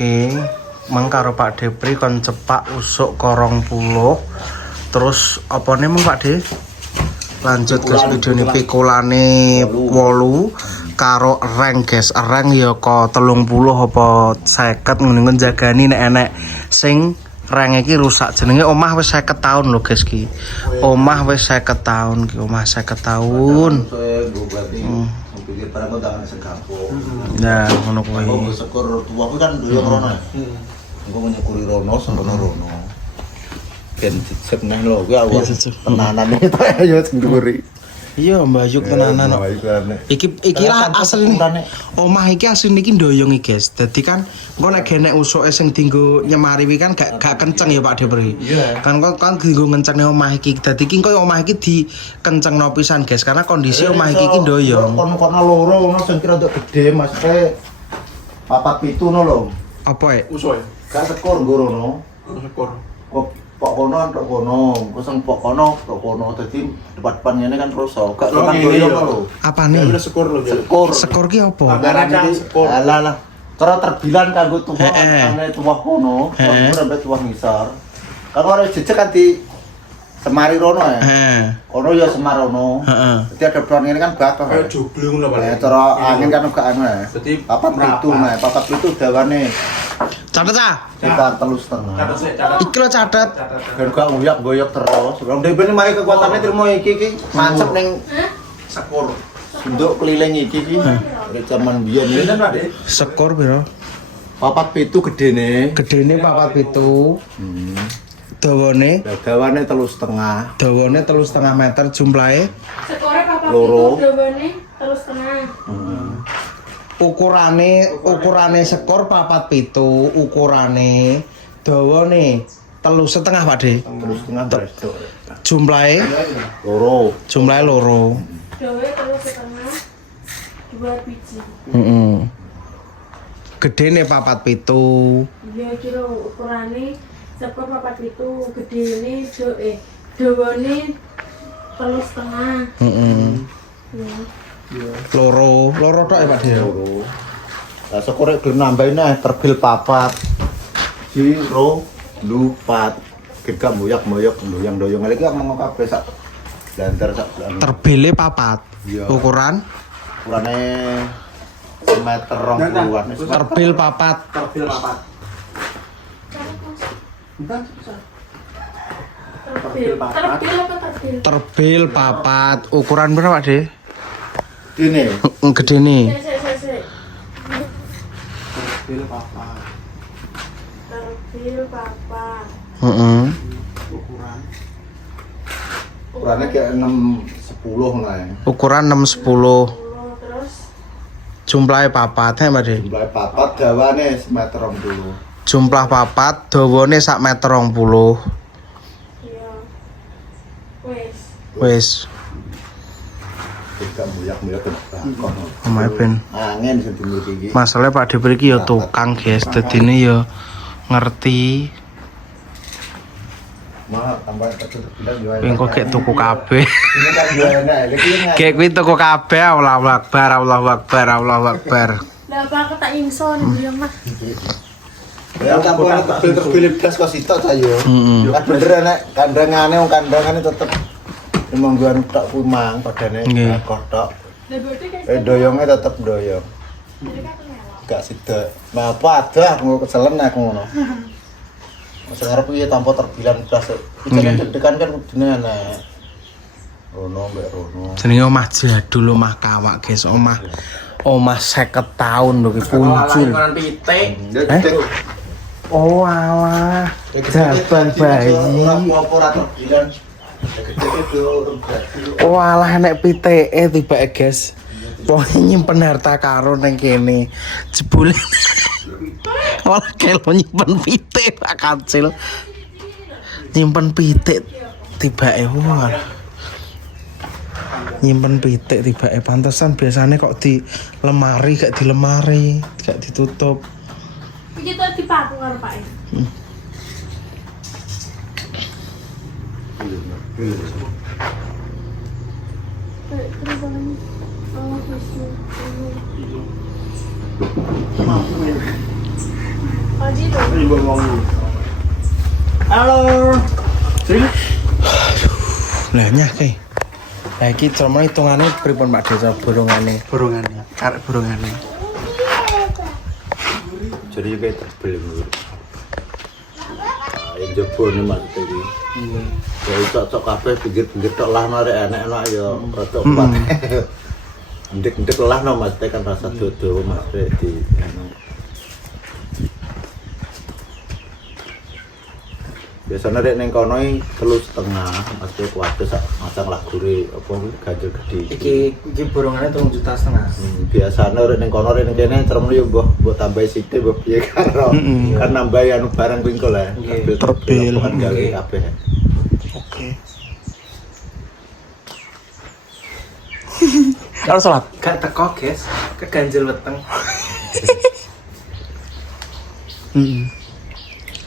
Oke, mang karo Pak Depri kon cepak usuk korong pulo. Terus apa nih mang Pak De? Lanjut guys video ini pikulane 8 karo reng guys. Reng ya kok 30 apa 50 ngono jagani nek enek sing reng iki rusak. Jenenge omah wis 50 tahun lho guys ki. Omah wis 50 tahun ki, omah 50 tahun. Nah, ngono kuwi. Aku syukur tua aku kan doyong rono. Engko nyukuri rono sembrono rono. Ben dicek neh lho kuwi awak tenanan itu ya sendiri. Iya, mbayuk tenanan kok. Iki lah asli omah iki asli iki ndoyong iki guys. Dadi kan engko nek genek usuke sing dienggo nyemari wi kan gak kenceng ya Pak Depri. Kan kok kan dienggo ngencengne omah iki. Dadi iki koyo omah iki dikencengno pisan guys karena kondisi omah iki ndoyong. Kono-kono loro ono sing kira untuk gede Mas papat pitu no lho. Apa e? Usoy. Gak sekor nggo rono. Sekor. Pok kono tok kono, kosong pok kono tok kono. Dadi depan ngene kan rusak. Gak tekan ini doyong ya. lho. Apane? Ada sekor lho. Sekor. Sekor ki apa? Acara sekor. Alah. Cara terbilan kanggo tuwa ane tuwa kono, sampe tuwa ngisor. Kan ora jejeg kan di semari rono ya. Kono ya semarono. Dadi ada peran ngene kan bakal. Kayak joglo ngono Ya Pak. cara angin kan uga anu ya. Dadi Papat pitu nah, papat pitu dawane Catet ah. sekitar 3,5. Catat sik, catat. Iki lo catet. Ben gak ngoyak-ngoyak terus. Wong dhewe mari kekuatane trimo iki mancep ning Sekor. bentuk keliling iki dari zaman biyen Pinten Pak De? Sekor piro? papat pitu gedene. Gedene 47. Dawane Dawane 3,5. dawane 3,5 meter jumlahe Sekore papat Loro. itu dawane 3,5. ukurane sekor 47 ukurane dawane 3,5 Pak De 3,5 bresuk. jumlahe Loro. loro Dawe 3,5. 2 biji. gedene 47 Iya kira ukurane sekor papat itu gedene dawane 3,5. loro tok ya Pak De Loro. Lah sekore gelem nambahin neh terbil papat. Jiro lupat. Gak moyak-moyak doyong-doyong lagi ngomong kabeh sak blanter sak blanter. terbile papat Iya. ukurane Semeter 20-an. terbil papat Terbil papat. Terbil apa terbil? terbil papat ukuran berapa Pak De Ini gedene Sik. Terbil papat. Terbil papat. Ukuran. ukurannya kayak 6-10 lah ya. ukuran 6-10 Terus jumlahe papat ya Pak De Jumlah papat dawane semeter 20. jumlah papat dawane sak meter 20 iya. Wes. wis Gak moyak-moyak kebakon. omahe ben Angin sing dimiliki iki. masalahnya Pak Depri iki ya tukang guys dadine ya ngerti Mah tambah terbilang yo. kowe kok gek tuku kabeh Ini kan yo enak. Iki gek kuwi tuku kabeh Allahu Akbar Allahu Akbar Allahu Akbar Lah apa aku tak inson bilang mah. ya kampung terbil blas kok sitok ta yo. Kan bener enak kandangane wong kandangane tetep emang gua tok kuwi mang padane Nggih. kotok. Lah berarti kayak Doyongnya tetep doyong. Gak sida. Nah, apa ada aku keselen aku ngono. Masa ngarep iki tanpa terbilang blas. Iki kan dedekan kan kudune enak. Rono mbek rono. jenenge omah jadul omah kawak guys omah 50 tahun lho ki puncul oh alah jaban bayi Apa ora terbilang. Gede itu oh alah nek piteke tiba guys wong nyimpen harta karun ning kene jebule malah kelo nyimpen pitik Pak Kancil nyimpen pitik tibake wah nyimpen pitik tibake pantesan biasanya kok di lemari gak di lemari gak ditutup iki tuh dipaku karo Pak. lagi tuh. Ibu mau. Halo. Lah kayak. Lah iki cuma hitungane pripun Pak Desa burungane? Burungannya, karek burungannya. Jadi kayak terbeli. Yang jebol nih mas tadi. Ya cocok kabeh pinggir-pinggir tok lah mari enak-enak ya rada kuat. Ndek-ndek lah no mas kan rasa dodo mas di anu. Biasanya rek ning kono 3,5 mas kuwate sak macang lagure apa ganjel gedhe. Iki burungane 3,5 juta. Biasanya rek ning kono rek ning kene cerem yo mbah tambahi sithik mbah piye karo kan nambahi anu barang pingko lah. Terbil. Kan gawe kabeh. Oke. Kalau salat Gak teko guys, keganjel weteng.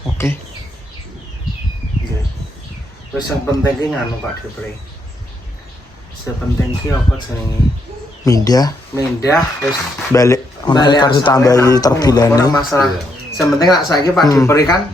Oke. Terus yang penting ki nganu Pak Depre. Sepenting ki apa jenenge? Mindah Terus balik harus tambahi terbilane. Ora masalah. Sementing lak saiki Pak Depre kan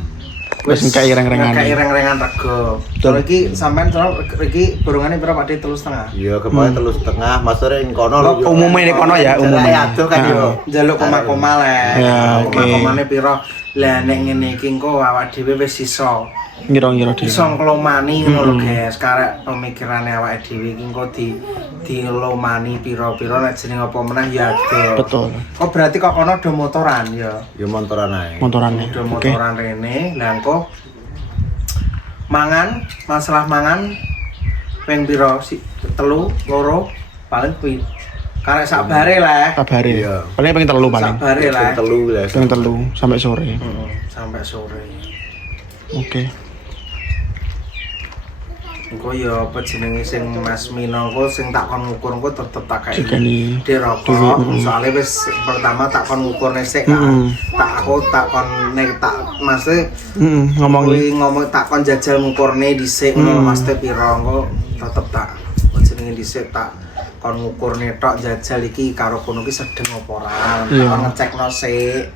Wis ngkai reng-rengan. ngkai reng-rengan rego. Terus iki sampean terus iki burungane pira Pak De 3,5. Iya, kemarin 3,5 mas ning kono lho. Umumnya di kono ya, umumnya. Aduh kan yo. Njaluk koma-koma le. Ya, oke. Koma-komane pira? Lah nek ngene iki engko awak dhewe wis sisa. Ngira-ngira dhewe. Iso nglomani ngono lho guys, karek pemikirane awake dhewe iki engko dilomani pira-pira nek jeneng apa meneh ya ado. Betul. Kok berarti kok kono do motoran ya. Ya montoran ae. Motorane. Do Oke. motoran rene, lah engko mangan, masalah mangan ping pira si 3, 2 paling kuwi. Karek sak bare lah. Kabare. Iya. Paling pengen telu paling. Sak bare lah. Telu lah. Pengen telu sampai sore. Sampai sore. Oke. Engko ya apa jenenge sing Mas Mino engko sing tak kon ngukur engko tetep tak kae. Jikani. Di rokok, soalnya wis pertama tak kon ngukurne sik kan. Tak aku tak kon nek tak Mas Ngomongi. ngomong tak kon jajal ngukurne dhisik ngono Mas te pira engko tetep tak jenenge dhisik tak kon ngukurne tok jajal iki karo kono ki sedeng apa ora. Iya. Kon ngecekno sik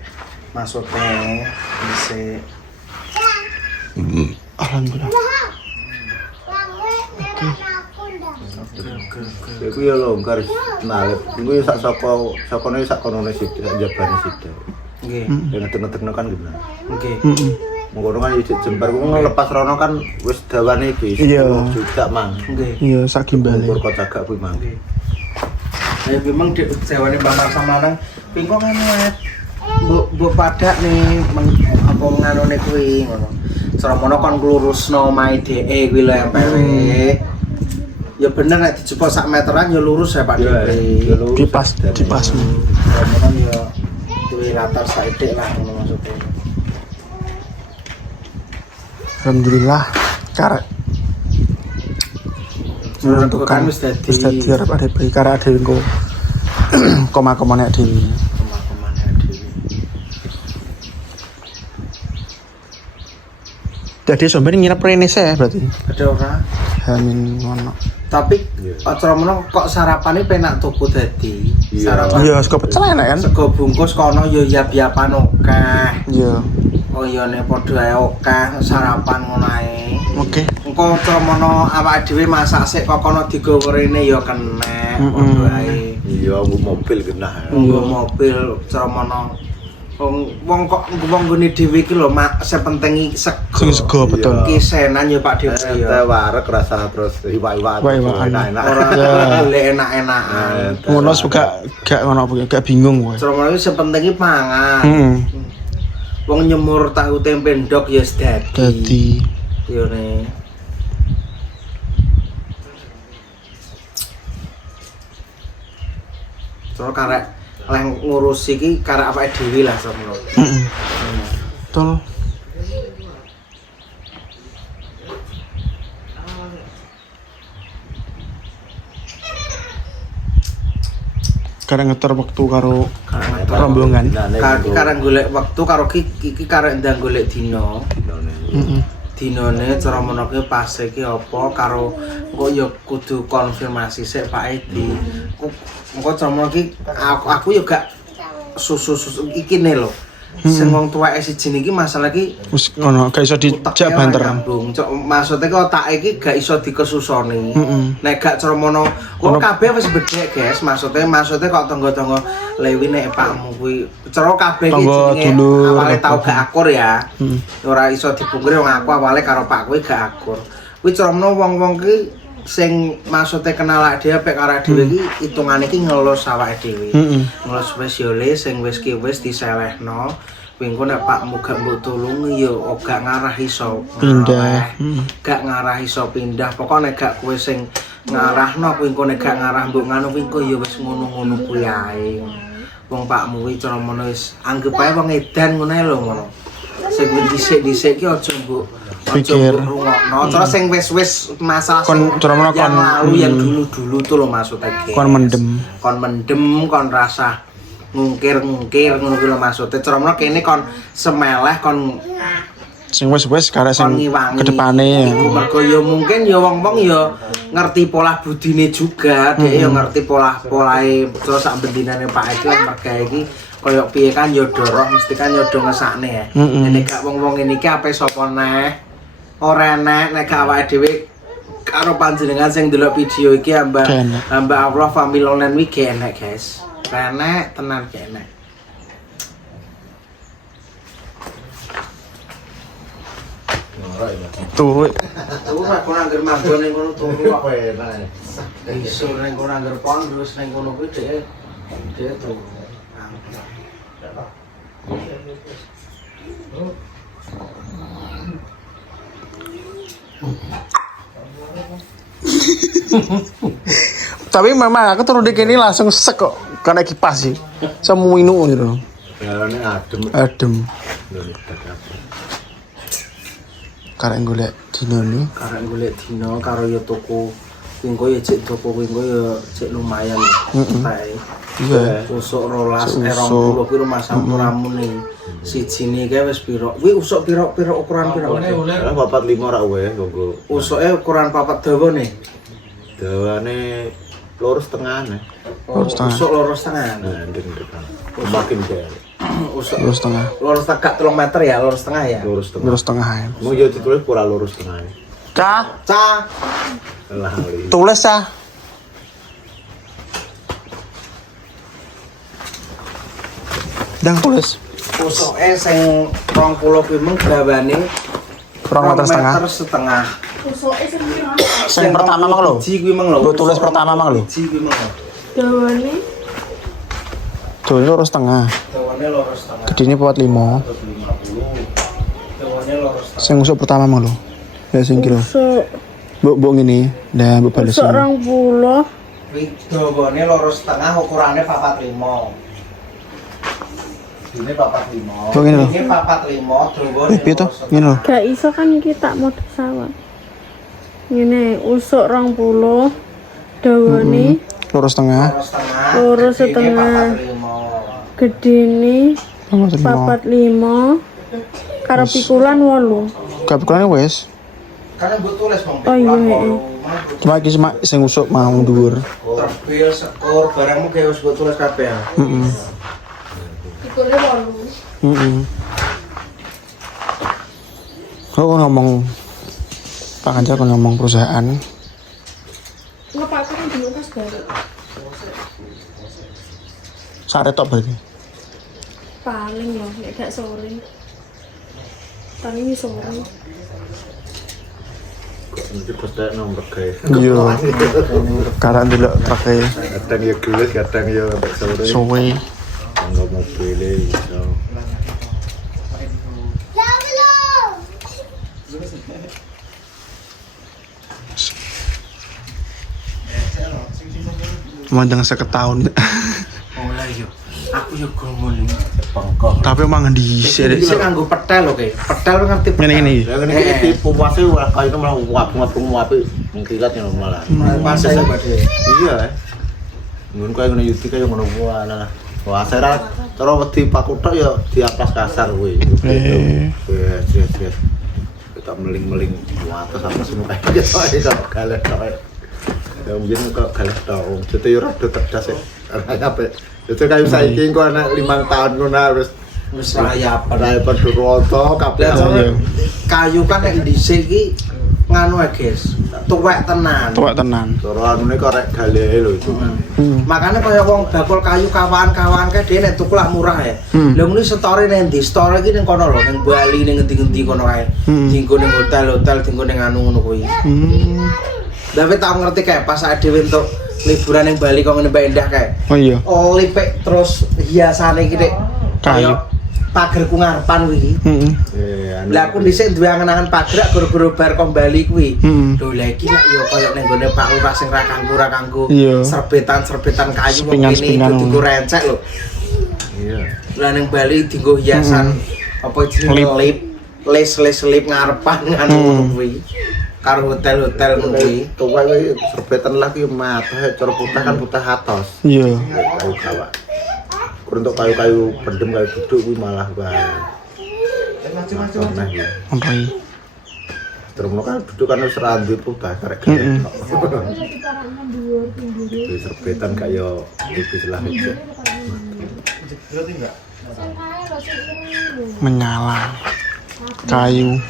maksudnya dhisik. Alhamdulillah. Iku ya longgar nalep. Iku ya sak sakone sak konone sithik jabane sithik. Nggih. Yang ngetek-ngetekno kan gimana? Nggih. Mengkono kan isih jembar ku ngelepas rono kan wis dawane iki Iya. 10 juta mang. Nggih. Iya, sak gimbale. Ukur kok cagak kuwi mang. Ya memang di jawane Bapak sama nang pingko ngene wae. Mbok padak nih apa nganone kuwi ngono. Sramono kon nglurusno omahe dhek kuwi lho MPW. Ya bener nek dijupuk sak meteran ya lurus ya Pak Depre. Dipas. Sramono ya duwe latar saithik lah ngono maksudnya. Alhamdulillah karek menentukan Wis dadi wis dadi arep ada beri karek dhewe engko koma-koma nek dhewe. koma-komane dhewe. Jadi sampeyan nginep rene sih berarti. Ada ora? Hamin ngono. Tapi sramono kok sarapane penak tuku dadi. Iya. Sarapan Iya, sego pecel enak kan? sego bungkus kono yo yap-yapan akeh. Iya. Oh iya nek padha ae akeh sarapan ngono ae. Oke. Engko cemono awake dhewe masak sik kok kono digawa rene ya kenek padha ae. Iya, mobil genah. Nggo mobil cemono wong kok wong nggone dhewe iki lho mak sepenting Sing sego. sego betul. Ki senan ya Pak Depre Teh ya. wareg rasa terus iwak-iwak. Iwak-iwakan. Enak-enak. Ora Ya. golek enak-enakan. Ngono suka gak ngono apa gak bingung kowe. Cemono iki sepenting iki pangan. Heeh. Wong nyemur tahu tempe ndok ya wis dadi. Dadi Yo ne. Soal karek leh ngurus iki karek awake dhewe lah semono. heeh. Betul. Karena ngeter waktu karo rombongan. Karek golek wektu karo iki karek ndang golek dina. Heeh. Dinane cara menake pas iki apa karo engko ya kudu konfirmasi sik Pak Edi. Engko cara iki aku ya gak susu iki ne lho. Sing wong tuweke siji niki masalah iki Wis ngono, gak iso dijak banter. Cok, maksudnya ki otake iki gak iso dikesusoni. Heeh. Nek gak cara mono, kok kabeh wis bedhek, guys. Maksudnya kok tangga-tangga Lewi nek pakmu kuwi cara kabeh iki Tangga jenenge dulur, awale tau apa. gak akur ya. Ora iso dipungkiri wong aku awale karo Pak kuwi gak akur. Kuwi cara mono wong-wong ki sing maksudnya kenal awake dhewe pek karo dhewe iki hitungane iki ngelus awake dhewe. Heeh. Ngelus wis yo le sing wis ki wis diselehno. Wingko nek pakmu gak mbok tulungi yo gak ngarah iso Pindah. gak ngarah iso pindah. Pokoke nek gak kowe sing ngarahno wingko nek gak ngarah mbok nganu wingko yo wis ngono-ngono kuwi ae. Wong pakmu kuwi cara mono wis anggap ae wong edan ngono ae lho ngono. Sing dhisik-dhisik ki aja mbok Pikir. rungokno. Cara sing wis masalah Kon cara mono yang kon lalu yang dulu-dulu tuh lho maksudnya. kon mendem. Kon mendem, kon rasa ngungkir ngono kuwi lho maksudnya. Cara mono kene kon semeleh kon Sing wis karek sing ngiwangi. kedepane. Iku mergo ya mungkin ya wong-wong ya ngerti pola budine juga, dhek ya ngerti polahe terus sak bendinane Pak Edi lan merga iki koyo piye kan ya doroh mesti kan ya do ngesakne ya. Nek gak wong-wong ngene iki ape sapa neh? Ora enek nek gak awake dhewe karo panjenengan sing ndelok video iki hamba Allah family online wi gak enek, guys. Enek tenan gak enek. Turu. Aku aku nangger manggon ning kono turu kok enak. Iso ning kono nangger pondus ning kono kuwi dhek turu. Tapi memang aku turun di kini langsung sek kok karena kipas sih. Semua inu gitu. Jalane adem. Adem. Karena golek dino nih. Karek golek dino karo ya toko wingko ya cek toko wingko ya cek lumayan. Tae. Iya. Usuk 12 20 kuwi rumah sampuramu nih. Sijine kae wis piro? Kuwi usuk piro ukuran piro? Lah 45 ra wae nggo. Usuke ukuran papat dawane. Dawane lurus tengah nih. Usuk loro setengah. Nah, ndek makin kaya. Usuk Lurus tengah. lurus gak 3 meter ya, lurus setengah ya. Lurus tengah. Lurus tengah ya. Mau yo ditulis pura lurus tengah. Cah, Cah. Lah ali. tulis cah. Dang tulis. Usuke sing 20 kuwi mung gawane Kurang meter setengah. setengah. Usuke sing piro? Sing pertama mang lho. Biji kuwi mang lho. Gua tulis pertama mang lho. Biji kuwi mang lho. Dawane Tuh lurus tengah. Dawane lurus setengah. Gedene buat 5. 50. Dawane lurus setengah. Sing usuk pertama mang lho. Ya sing kilo. usuk Mbok ngene, ndah mbok bales. usuk 20. Kuwi dawane lurus setengah ukurane 45. Ini 45. Oh, ngene lho. Ini 45 dawane. Piye to? Ngene lho. Gak iso kan kita mau pesawat. Ngene usuk 20. Dawane Lurus tengah. Lurus setengah. Lurus Ini setengah. 45. gedene 45. 45 karo pikulan 8. Gak pikulan wis. Karena gue tulis bang. Oh, iya, iya. Cuma iki sing usuk mau dhuwur. Terbil sekor barangmu kayak harus gue tulis kabeh. Heeh. Pikulnya 8. Heeh. Kok ngomong Pak Kanca kok ngomong perusahaan. Ngepak kan di Lukas baru. Sare tok berarti. Paling loh, nek gak sore. Paling ini sore. Nanti pasti nomor kayak. Iya. Karena ndelok pakai Kadang ya gelis, kadang ya sore. suwe. Enggak mobil gitu. Mandang 50 tahun. Oh lah yo. Aku yo gomo ning bengkok. Tapi emang dhisik rek. Sik nganggo petel lho, Ki. Petel ngerti. Ngene iki. Ya ngene iki tipu wase ora kaya malah wabung api mengkilat ya malah. Pas saya badhe. Iya. Ngono kaya ngene yuti kaya ngono wae lah. Wah, saya cara wedi pakutok ya diapas kasar kuwi. Yes. Kita meling-meling atas apa semua kayak gitu aja galak tok. Ya mungkin kok galak tok. Jadi yo rada cerdas ya. Apa? Jadi kayu saiki engko anak 5 tahun ngono harus Wis rayapan. Rayapan Durwoto kabeh. Lah soalnya kayu kan nek dhisik iki nganu ya guys, tuwek tenan. Tuwek tenan. Cara anune korek galehe lho itu. Makanya kaya wong bakul kayu kawan-kawan kae dhewe nek tuku lak murah ya. Lha ngene store ning ndi? Store iki ning kono lho, ning Bali ning ngendi-ngendi kono kae. Dienggo ning hotel-hotel, dienggo ning anu ngono kuwi. Tapi tau ngerti kae pas awake dhewe entuk liburan ning Bali kok ngene Mbak Endah kae. Oh iya. Lipik terus hiasane iki nek Kayu. pagerku ngarepan kuwi. Anu. Lah aku dhisik duwe angen-angen pagerak gara-gara bar kok Bali kuwi. Lho lah iki lak yo koyo ning gone Pak Lurah sing ra kanggo Iya. serbetan kayu wong kene Spingan-spingan itu dienggo rencek lho. Iya. Lah ning Bali dienggo hiasan apa jenenge lip, les lip ngarepan ngono kuwi. Karo hotel-hotel ngono kuwi. Tuwek iki serbetan lagi mate cara putih kan putih atos. Iya. Kayu kawak. Untuk kayu-kayu pendem kayu duduk kuwi malah bae. Macam-macam ya. Onroi. Terus kan duduk kan wis rambut putih karek. Wis serbetan kaya tipis lah iki. Menyala. Kayu.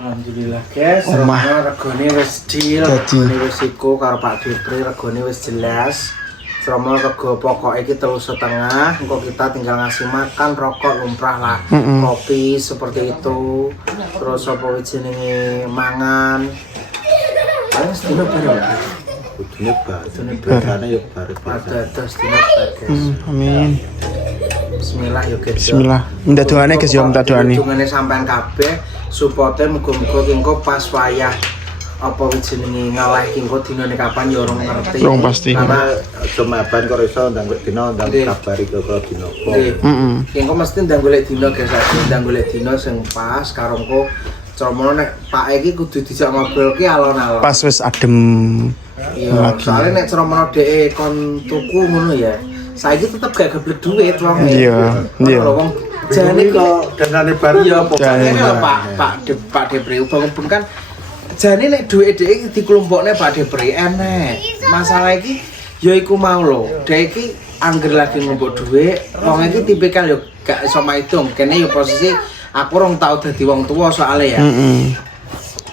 Alhamdulillah guys, Omah. regane wis deal, Jadi. regane wis iku karo Pak Depri, regane wis jelas. Selama rego pokok iki 3,5, engko kita tinggal ngasih makan, rokok, lumrah lah, kopi seperti itu. Terus apa jenenge mangan. Ayo sedina bareng. Kudune biasane ya bare Ada terus dina guys. Amin. Bismillah yo guys. Bismillah. Minta doane guys yo, minta doane. Dungane sampean kabeh supporte muga-muga engko pas wayah apa jenenge ngalah engko dinane kapan ya ora ngerti. Rong pasti. Karena cuma ban kok iso ndang dina ndang Nggih. kabari kok dina. nggih. Engko mesti ndang golek dina guys, ndang golek dina sing pas karo engko Comono nek Pak iki kudu dijak ngobrol ki alon-alon. Pas wis adem. Iya, soalnya nek Comono dhek kon tuku ngono ya. Saiki tetep gak geblek duit wong. Iya, iya. Wong jane kok danane baru iya apa pokoknya Jane. lho Pak Depri ubang-ubang kan jane nek duit dhek dikelompokne Pak Depri enek. Masalah iki ya iku mau lho, dhek iki angger lagi ngumpul duit, wong iki tipikal yo gak iso maitung. Kene yo posisi aku rong tau dadi wong tuwa soalnya ya.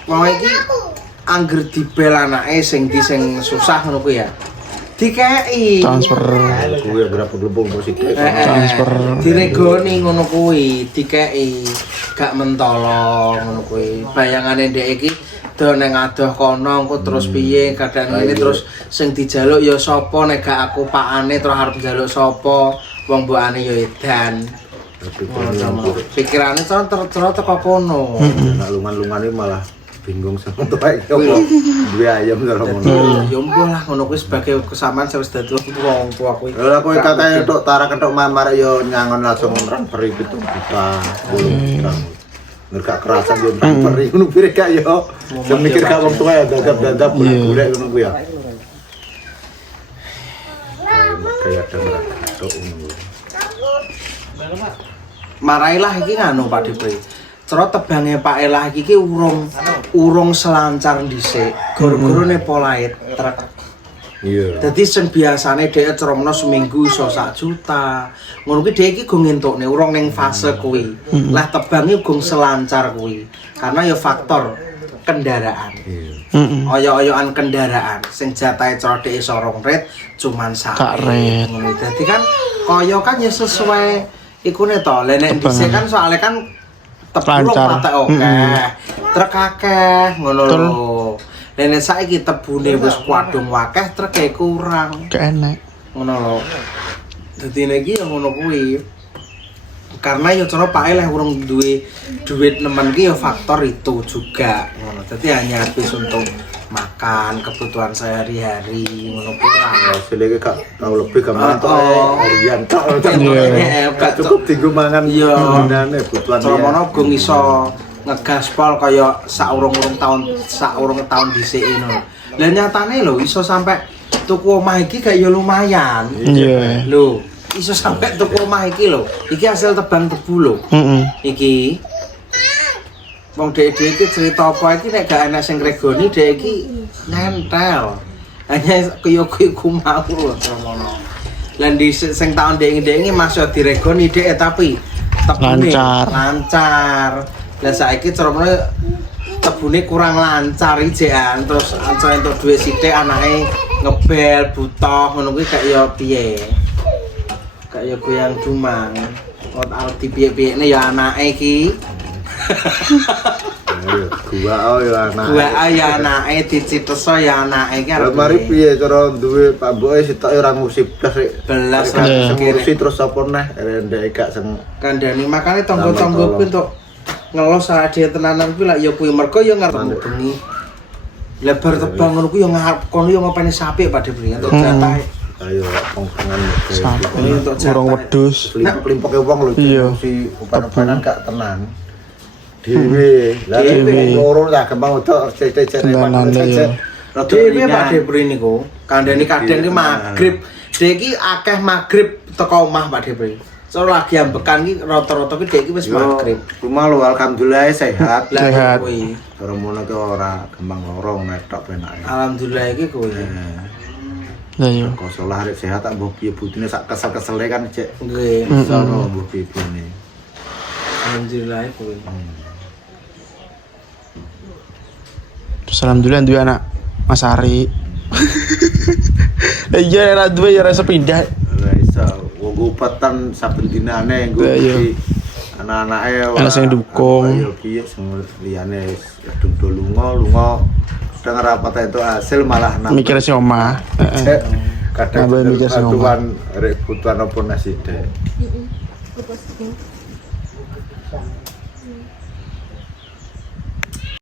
Wong iki angger dibel anake sing susah ngono kuwi ya. Dikei Transfer. kuwi berapa lubung musik. Transfer. diregoni ngono kuwi, dikei gak mentolo ngono kuwi. Bayangane ndek iki do nang adoh kono engko terus piye kadang ngene terus sing dijaluk ya sapa nek gak aku pakane terus arep njaluk sapa wong mbokane ya edan. Pikirane cara teko kono. Nek lungan-lungan iki malah bingung sama tuwek iki opo. Duwe ayam karo ngono. Ya mbuh lah ngono kuwi sebagai kesamaan wis dadi wong tua kuwi. Lah kowe kate tok tara ketok mamar yo nyangon langsung transfer iki tuh kita. Ngergak kerasan yo transfer iki ngono pire gak yo. Sing mikir gak wong tuwa ya dadap-dadap golek ngono kuwi ya. Kayak ada mereka tok ngono. Marailah iki nganu Pak Depri. Cara tebange Pak Elah iki urung selancar dhisik. Gara-gara ne polait truk. Iya. Dadi sing biasane dhek ceromno seminggu iso 1 juta. Ngono kuwi dhek iki go ngentukne urung ning fase kuwi. Lah tebange go selancar kuwi. Karena ya faktor kendaraan. Oyo-oyoan kendaraan sing jatahe cara dhek iso rong ret cuman sak ret. ngono. Dadi kan kaya kan ya sesuai ikune to. Lah nek dhisik kan soalnya kan tepulung Lancar. patek oke. Truk akeh ngono lho. Nek saiki tebune wis kuadung akeh, truk kurang. Gak enak. Ngono lho. Dadi nek iki ya ngono kuwi. Karena ya cara Pak Eleh urung duwe duit nemen ki ya faktor itu juga ngono. Dadi hanya habis untuk makan kebutuhan sehari-hari ngono kuwi. Hasilnya gak tau lebih gampang tok harian tok. Gak Cukup tinggu mangan iya. gunane kebutuhan. Comono go iso ngegaspol kaya saurung-urung tahun dhisik ngono. Lah nyatane lho iso sampe tuku omah iki gak ya lumayan. Iya. Lho, iso sampe tuku omah iki lho. Iki hasil tebang tebu lho. Iki wong dhek iki cerita apa iki nek gak ana sing ngregoni dhek iki nempel. Hanya kaya ku mau lho Comono. Lan di sing taun dek masih diregoni dek tapi tebune lancar. Lah saiki carane tebune kurang lancar ijekan terus ancen entuk duit sithik anake ngebel butuh ngono kuwi gak ya piye. Gak ya goyang dumang. Ot arep dipiye-piyekne ya anake iki. Gua ya anak. Gua ya anake diciteso ya anake iki arep. Mari piye cara duwe Pak Mboke sitoke ora ngusip blas rek. Belas ngurusi terus apa neh ndek gak sing kandhani makane tangga-tangga kuwi entuk ngelos ade tenanan kuwi lak ya kuwi mergo ya ngarep bengi. Lebar tebang ngono kuwi ya ngarep kono ya ngopeni sapi Pak Depri entuk jatah. ayo pengpengan Sampai urung wedhus. klimpoke wong lho Iya. si upan-upanan gak tenang. Dhewe. Lah Dhewe. loro tak gampang udah cecek Tenanan ya. Dhewe Pak Depri niku kandhani kadang ki magrib. Dhewe iki akeh magrib teko omah Pak Depri. So lagi ambekan ki rata-rata ki dhewe iki wis magrib. Rumah lo alhamdulillah sehat. Sehat. Kuwi. Cara mono ki ora gampang loro netok penake. Alhamdulillah iki kuwi. Lah yo. Kok salah arek sehat tak mbok piye butine sak kesel-kesele kan cek. Nggih. Sono mbok piye ne. Alhamdulillah kuwi. Terus alhamdulillah duwe anak Mas Ari. Iya anak duwe ya rasa pindah. Ora iso wong upatan saben dinane nggo Lah, iya. anak-anake Ana sing dukung. Ayo piye sing liyane kadung do lunga sedang rapat itu hasil malah Mikir sing omah. Heeh. kadang Nambah mikir sing omah. kebutuhan rek kebutuhan apa nasi dek.